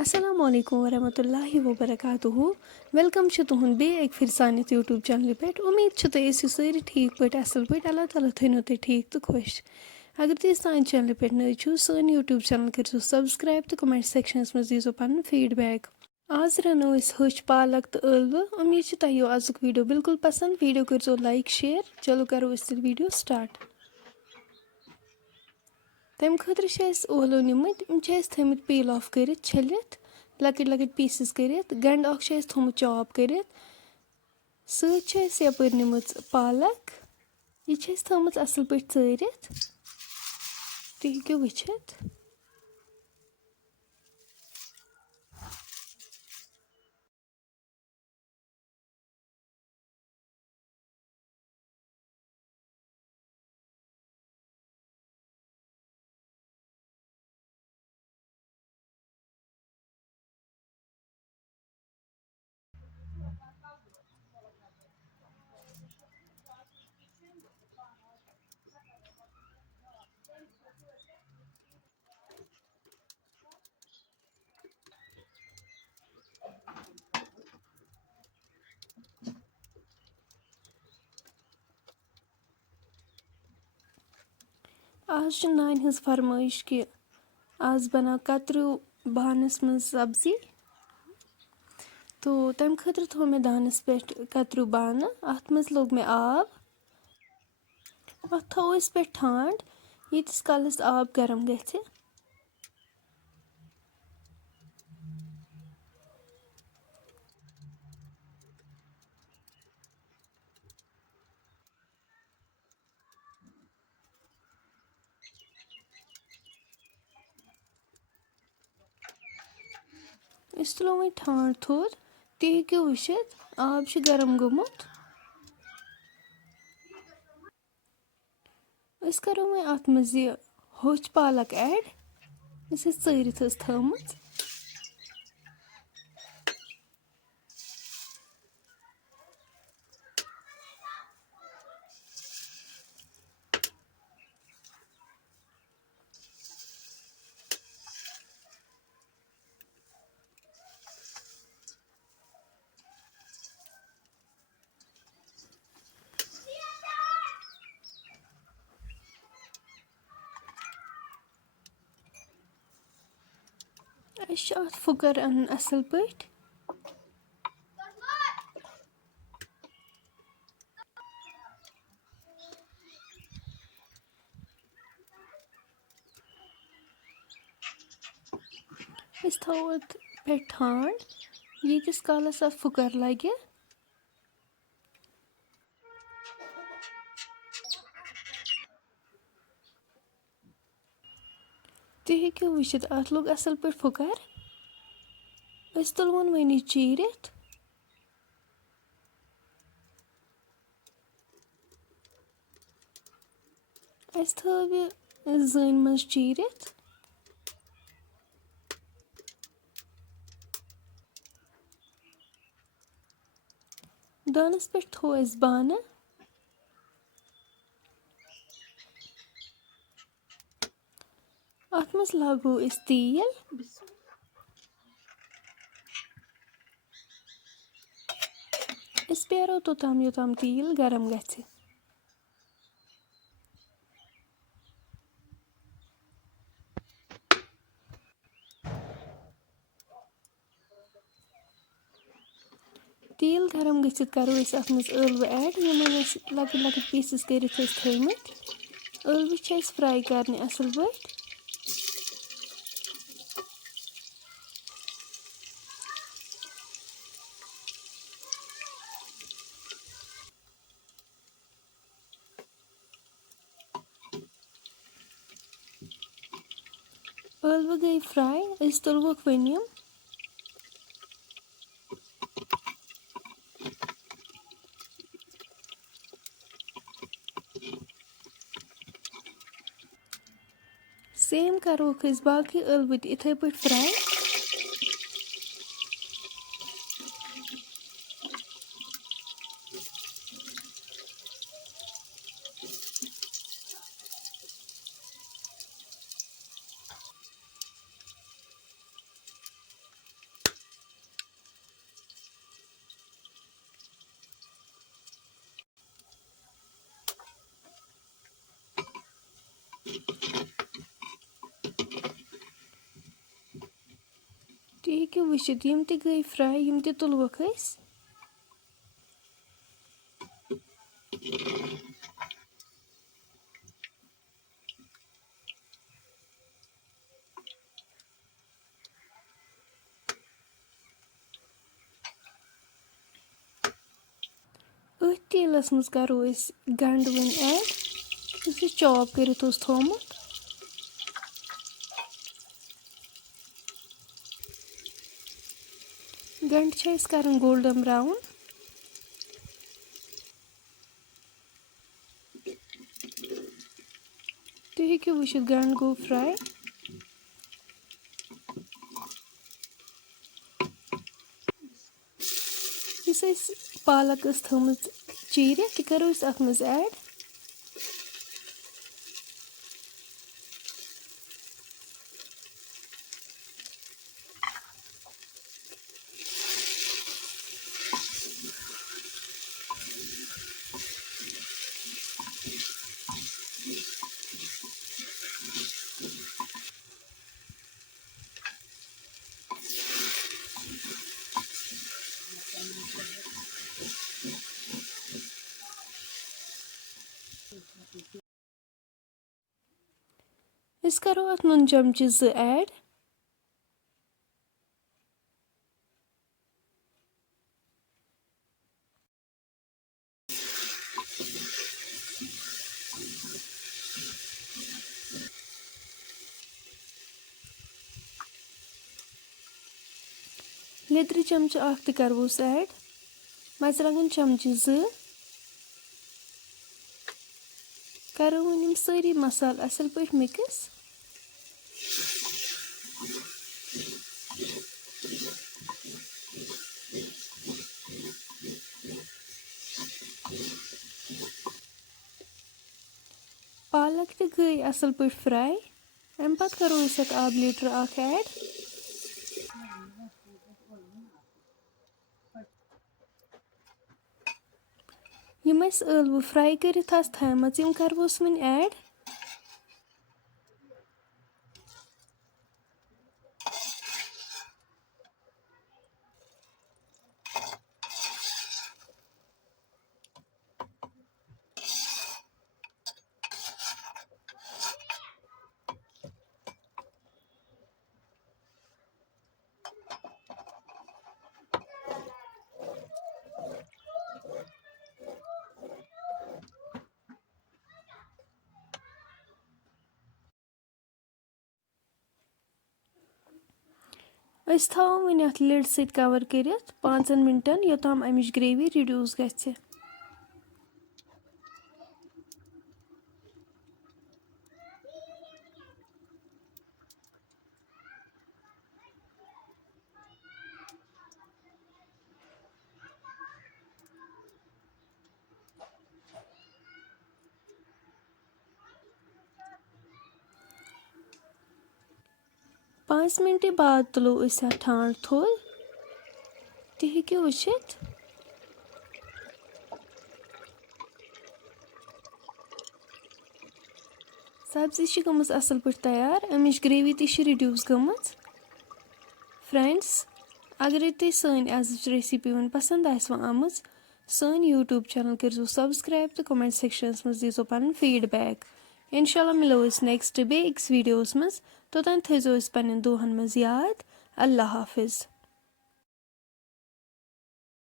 Assalamu alaikum warahmatullahi wabarakatuh. Welcome to tuhun be ek fir sanit YouTube channel pet. Umeed chu te esi sari theek pat asal pat Allah Taala thainu te theek to khosh. Agar te san channel pet na chu san YouTube channel kar subscribe to comment sections mein dizo pan feedback. आज रनो इस हुश पालक तो allow उम्मीद छ तयो आजुक video बिल्कुल पसंद वीडियो कर लाइक शेयर चलो करो इस वीडियो स्टार्ट तम खतर ओलो निमत थमित पील ऑफ कर छलित लकट लकट पीसेस कर गंड थोमुत चॉप कर सपर निमत पालक यह थमत असल पे चरित तुम हेको वुचित आज नान हज फरमाइश कि आज बना कतरू बानस मं सब्जी तो तम खतर थो मे दानस पे कतरू बान अत मज लोग मे आब अत थो पे ठंड यीतिस कालस आब गरम गथे इस तुलो वही ठंड थोर तुम हेको वुचित आब गरम गोमुत करो वह अत मज होच पालक ऐड चरित थमत अत फुकर अन असल पे थो पे ठंड यीतिस कालस अत फुकर लगे तुम हेको वुचित अत लोग असल पे फुकर तुलवन वनी चीरित थव जन मज चीरित दानस पे थो बान अत मज लागो तेल पेरो तोताम योताम तेल गरम गथे तेल गरम गथित करो अत मज अलव ऐड यमन लकट लकट पीसेस कर थमित अलव फ्राई करने असल पे अलव गई फ्राई तुलवक वनिम सेम करोक बाकी अलव इथे पे फ्राई تُہۍ ہیٚکِو وٕچھِتھ یِم تہِ گٔے فرٛاے یِم تہِ تُلوکھ أسۍ. أتھۍ تیٖلَس منٛز کَرو أسۍ گَنٛڈٕ وۄنۍ ایڈ یُس اَسہِ چاپ کٔرِتھ اوس تھوٚومُت. گَنٛڈٕ چھِ أسۍ کَران گولڈَن برٛاوُن. تُہۍ ہیٚکِو وٕچھِتھ گَنٛڈٕ گوٚو فرٛاے. یُس أسۍ پالک ٲس تھٲومٕژ چیٖرِتھ تہِ کَرو أسۍ اَتھ منٛز ایڈ. أسۍ کَرو اَتھ نُن چمچہِ 2 ایڈ. لیٚدرِ چمچہٕ 1 تہِ کَرہوس ایڈ. مرژٕوانٛگن چمچہٕ 2. کَرو وۄنۍ یِم سٲری مصالہٕ اَصٕل پٲٹھۍ مِکٕس. پالک تہِ گٔے اَصٕل پٲٹھۍ فرٛاے. اَمہِ پَتہٕ کَرو أسۍ اَتھ آبہٕ لیٖٹر 1 ایڈ. یِم اَسہِ ٲلوٕ فرٛاے کٔرِتھ آسہٕ تھایمَژٕ یِم کَرہوس وۄنۍ ایڈ. أسۍ تھاوو وۄنۍ اَتھ لِڈ سۭتۍ کَور کٔرِتھ 5 مِنٹَن یوٚتام اَمِچ گرٛیوی رِڈیوٗس گژھِ. پانٛژِ مِنٹہِ بعد تُلو أسۍ اَتھ ٹھانٛڈ تھوٚد. تُہۍ ہیٚکِو وٕچھِتھ سبزی چھِ گٔمٕژ اَصٕل پٲٹھۍ تیار. اَمِچ گرٛیوی تہِ چھِ رِڈیوٗس گٔمٕژ. فرٛٮ۪نٛڈٕس اگرَے تۄہہِ سٲنۍ آزٕچ ریسِپی وۄنۍ پَسنٛد آسِوٕ آمٕژ سٲنۍ یوٗٹیوٗب چَنَل کٔرۍزیو سبسکرایب تہٕ کومٮ۪نٛٹ سٮ۪کشَنَس منٛز دیٖزیو پَنُن فیٖڈبیک. اِنشاء اللہ مِلو أسۍ نٮ۪کسٹ بیٚیہِ أکِس ویٖڈیوَس منٛز. توٚتام تھٲیزیو أسۍ پنٛنٮ۪ن دۄہَن منٛز یاد. اللہ حافِظ.